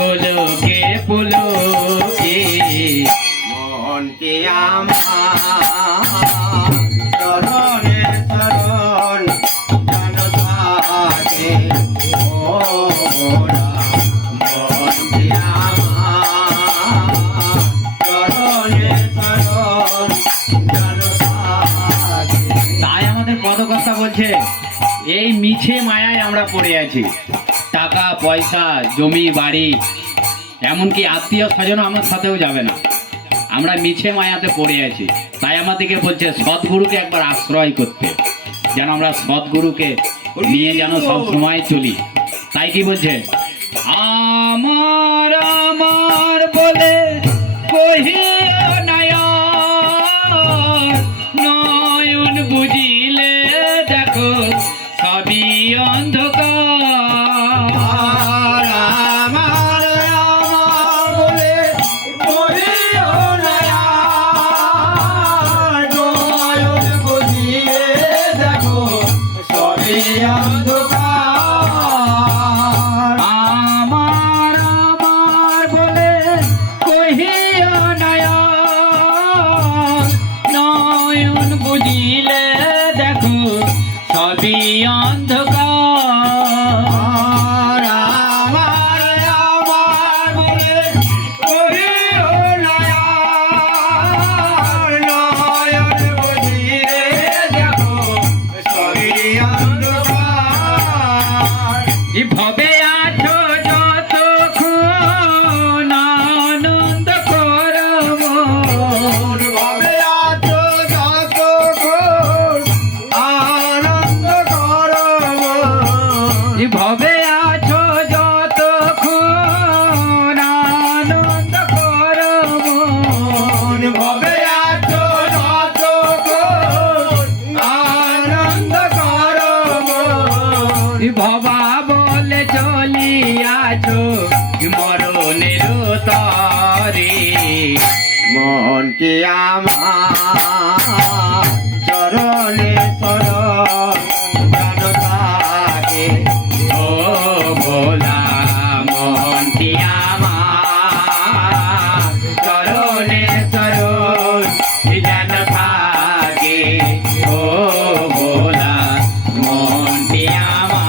গোলকে পুলকে মনকে আমার চরণে চরণ যেন থাকে ও মোরা মনকে আমার চরণে চরণ যেন থাকে। তাই আমাদের পদকর্তা বলছে এই মিছে মায়ায় আমরা পড়ে আছি। টাকা পয়সা জমি বাড়ি এমনকি আত্মীয় স্বজন আমার সাথেও যাবে না, আমরা মিছে মায়াতে পড়ে আছি। তাই আমাদেরকে বলছে সদ্গুরুকে একবার আশ্রয় করতে, যেন আমরা সদ্গুরুকে নিয়ে যেন সব সময় চলি। তাই কি বলছে, আমার আমার বলে কহিও নয়ন, নয়ন বুঝিলে দেখো সবই অন্ধকার। আমার আমার বলে কহিও নয়ন, নয়ন বুঝিলে দেখো সবই অন্ধকার। আমার আমার বলে কহিও নয়ন, নয়ন বুঝিলে দেখো সবই অন্ধকার। আমার আমার বলে কহিও নয়ন, নয়ন বুঝিলে দেখো সবই অন্ধকার। এই ভবে আছো যতক্ষণ আনন্দ করব, ভবে আছো যতক্ষণ আনন্দ করব, এই ভবে আছো যতক্ষণ আনন্দ করব, ভবে আছো যতক্ষণ আনন্দ করব, ভবা বলে চলিয়াছো মরণের তরে মনকে আমার চরণে চরণ যেন থাকে ও ভোলা মনকে আমার চরণে চরণ যেন থাকে ও ভোলা মনকে আমার